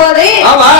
Amorim? Olha lá,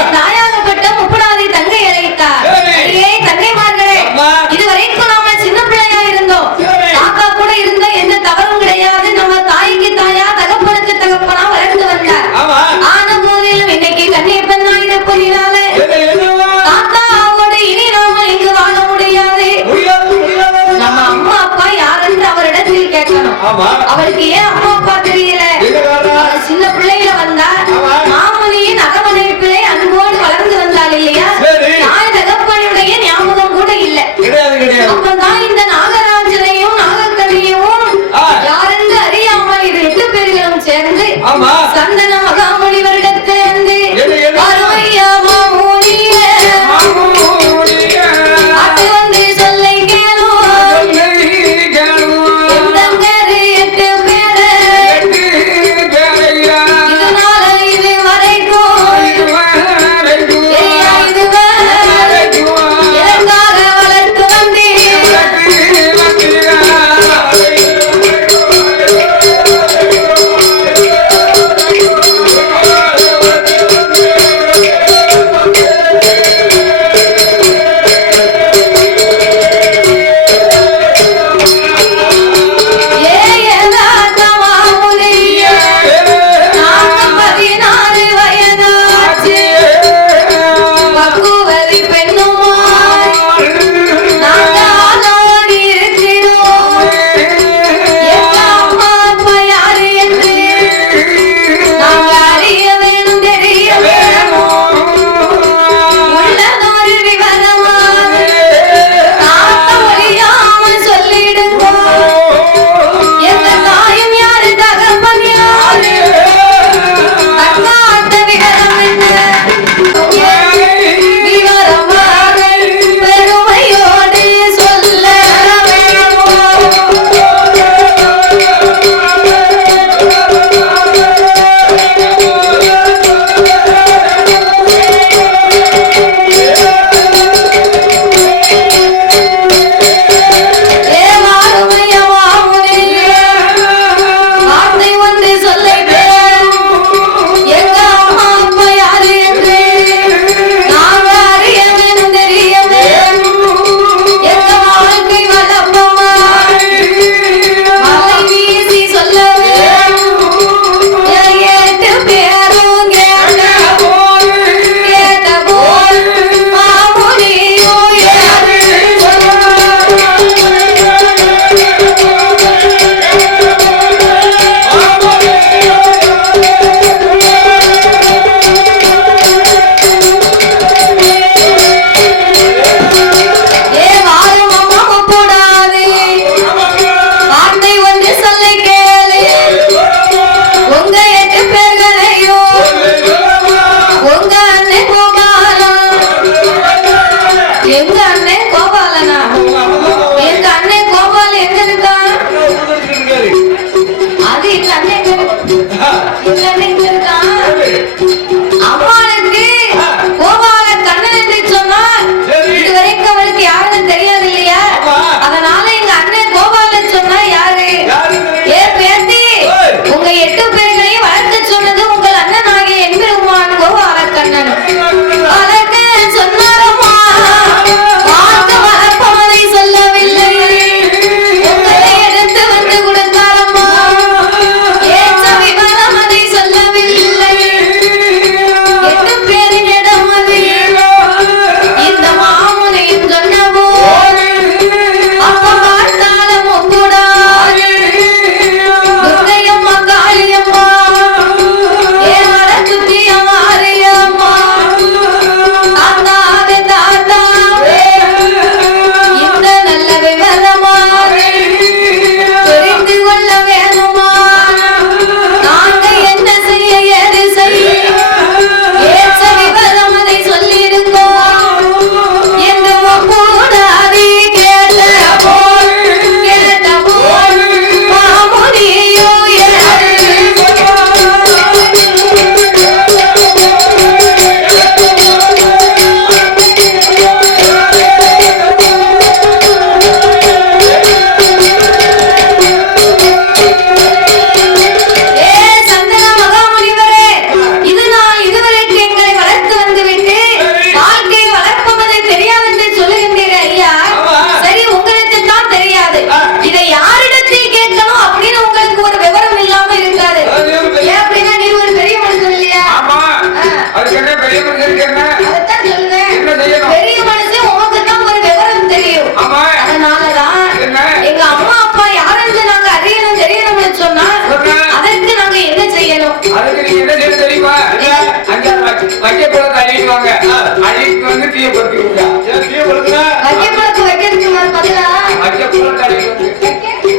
அழித்து வந்து தீய விட்டா ஏன் தீய படுத்துனா? வைக்கப்புறத்து வைக்கிறதுக்கு மாதிரி பதிலா வைக்க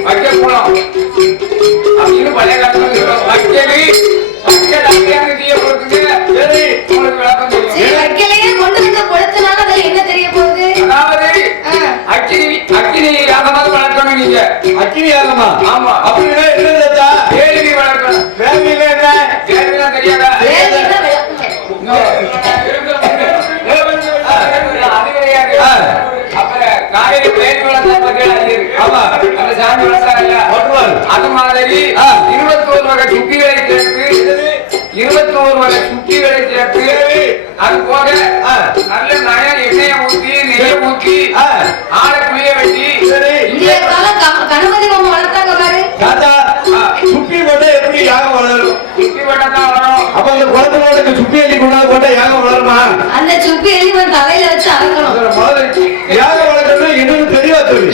வைக்க அப்படின்னு பழைய காலத்துல வைக்கலி. வைக்கல் அப்படியே தீய பொறுத்துங்க சரி. உங்களுக்கு விளக்கம் சரி தெரியும் வைக்கலையே கொண்டு வந்து கொளுத்தினால அதுல என்ன தெரிய போகுது? அதாவது. அக்கினி அக்கினி யாகமாக வளர்க்கணும் நீங்க. அக்கினி யாகமா? ஆமா. சாமி. ஓட்டுவார். அது மாதிரி. இருபத்தோரு வகை சுத்திகளை சேர்த்து இருபத்தோரு வகை சுத்திகளை சேர்த்து அது போக. நல்ல நய எண்ணெயை ஊத்தி நெய்யை ஊத்தி. ஆளை புளிய வெட்டி கணபதி வளர்த்தாங்க பாரு தாத்தா. சுப்பி போட்டா எப்படி யாகம் வளரும்? சுத்தி வட்டத்தான் வரும் அப்ப அந்த குளத்துக்கு சுப்பி அள்ளி கொண்டாந்து போட்டா யாகம் வளருமா? அந்த சுப்பி எழுதி ஒரு தலையில வச்சு அறக்கணும் யாகம் வளர்க்கறது என்னன்னு தெரியவா சொல்லு.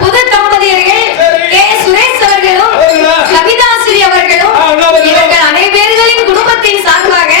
நம்ம தம்பதியர்கள் அவர்களும் கவிதாஸ்ரீ அவர்களும் இவர்கள் அனைவர்களின் குடும்பத்தின் சார்பாக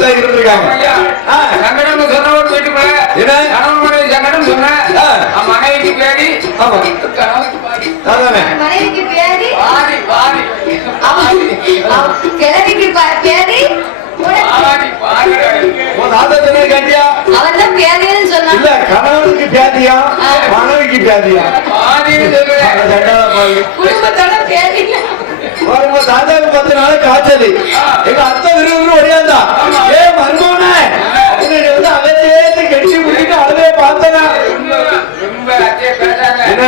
வச்சிருக்காங்க ஐயா, ஆ. சங்கடம்னு சொன்ன ஒரு வீட்டுக்குள்ள என்ன? கணவன் மனைவி சங்கடம். அவன் மனைவிக்கு பேடி. ஆமா. மனைவிக்கு பாதி அவன் அவன் கிழவிக்கு ப- பேதி உனக்கு- பாதி பாதி உன் தாத்தா சொன்னது கேட்டியா? அவன் தான் பேதின்னு சொன்னான் இல்ல கணவனுக்கு பியாதியா மனைவிக்கு பாவி. குடும்பத்தோட பேதி தாத்தாவுக்கு பத்து நாள் காய்ச்சல். எங்க அத்தை விறுவிறு ஒடியாந்தா ஏ மருமோனே உன்னை வந்து அகத்தேத்து கெட்டி முடிட்டு அழுவே பார்த்தனா? என்ன?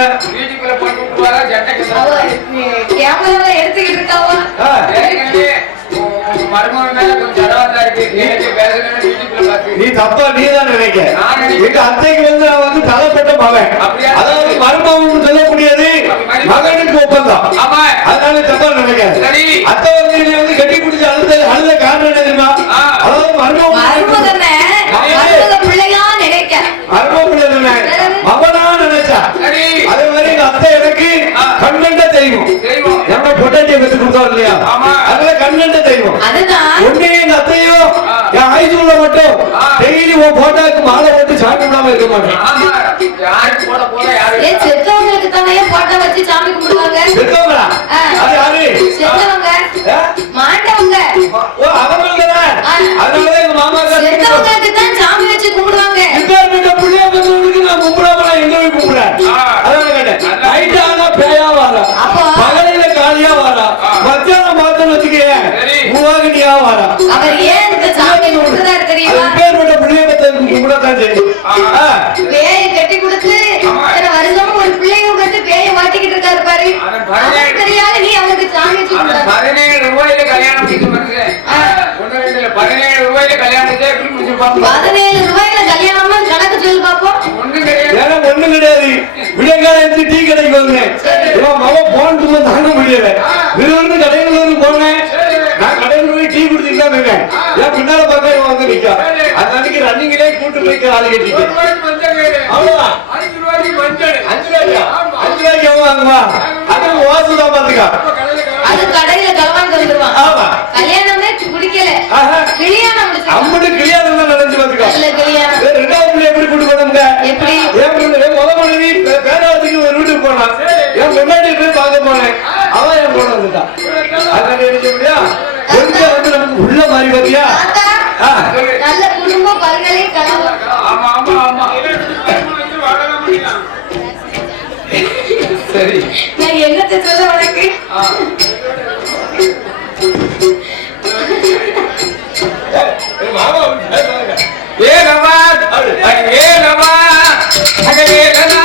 மருமகன் மேல கொஞ்சம் நீ தப்பா நீதான் நினைக்க. நான் நினைக்கிறேன். எங்க அத்தைக்கு வந்து நான் வந்து தலைப்பட்ட மகன்? அதாவது மருமகன் சொல்லக்கூடியது மகனுக்கு ஒப்பந்தம். ஆமா. அதனால தப்பா நினைக்காது சரி. அத்தை வந்து என்னை வந்து கட்டி பிடிச்சி அழுத அழுத காரணம் என்ன தெரியுமா? ஆ. அதாவது மருமகன் நினைக்க. மகனா நினைச்சா? சரி. அதே மாதிரி எங்க அத்தை எனக்கு தெய்வம். செய்வோம் நம்ம பொட்டாட்டியை பெற்று கொடுத்தோம் இல்லையா? ஆமா. அதனால கண்கண்ட தெய்வம். அதுதான். ஒண்ணே எங்க அத்தையோ ஆ. என் ஆயுதூல மட்டும். டெய்லி உன் போட்டாக்கு மாலை போட்டு சாமி விடாம இருக்க மாட்டேன். ஆமா. யாரு போட போட யாரு ஏன் செத்தவங்களுக்கு தானே போட்டோ வச்சு சாமி கும்பிடுவாங்க? செத்தவங்களா? ஆ. அது யாரு? செத்தவங்க. ஆ? மாண்டவங்க ஓ அவங்க தானே பேயை கட்டி கொடுத்து வருஷமும் ஒரு பிள்ளையும் கட்டு பேயை மாட்டிக்கிட்டு இருக்காரு பாரு. அவன் பதினேழு- அவன் தெரியாத நீ அவனுக்கு சாமி வச்சு அவன் கும்பிடுறாரு பதினேழு ரூபாயில கல்யாணம் பதினேழு ரூபாயில பதினேழு கல்யாணமா கணக்கு சொல்லி பாப்போம். ஒண்ணு கிடையாது. விடியங்காலம் எடுத்து டீ கடைக்கு வந்தேன் இவன் மக போன் சும்மா தாங்க முடியல. விறுவிறுன்னு கடையில் வந்து போனேன் நான் கடையில் போய் டீ குடிச்சிட்டு தான் இருக்கேன் என் பின்னால பக்கம் இவன் வந்து நிக்கா? ரன்னிங்லேயே கூட்டு போய் ஒரு கட்டிட்டு. அவ்வளவுதான். அஞ்சு ரூபாய்க்கு மஞ்சள். அஞ்சு ரூபாய்க்கா. அஞ்சு ரூபாய்க்கு எவன் வாங்குவா அது வாசு தான் பாத்துக்கா. அது கடையில கலவான் தந்துருவான் ஆமா. கல்யாணமே குடிக்கல. ஆஹா. கல்யாணம் அம்மனு கிளியாரம் தான் நடந்து பாத்துக்கா. கல்யாணம் ரெண்டாவது பிள்ளை எப்படி கூட்டு போனோம்ங்க எப்படி? என் முத மனைவி பேராவதிக்கு ஒரு வீட்டுக்கு போனான் என் முன்னாடி போய் பார்க்க போனேன். அவன் என் கூட வந்துட்டான் அதனால என்ன முடியும் கொஞ்சம் வந்து நமக்கு உள்ள மாதிரி பாத்தியா. நல்ல சரி. நான் என்னத்தை சொல்ல உனக்கு? ஏ நவா ஏ நவா அங்கே நவா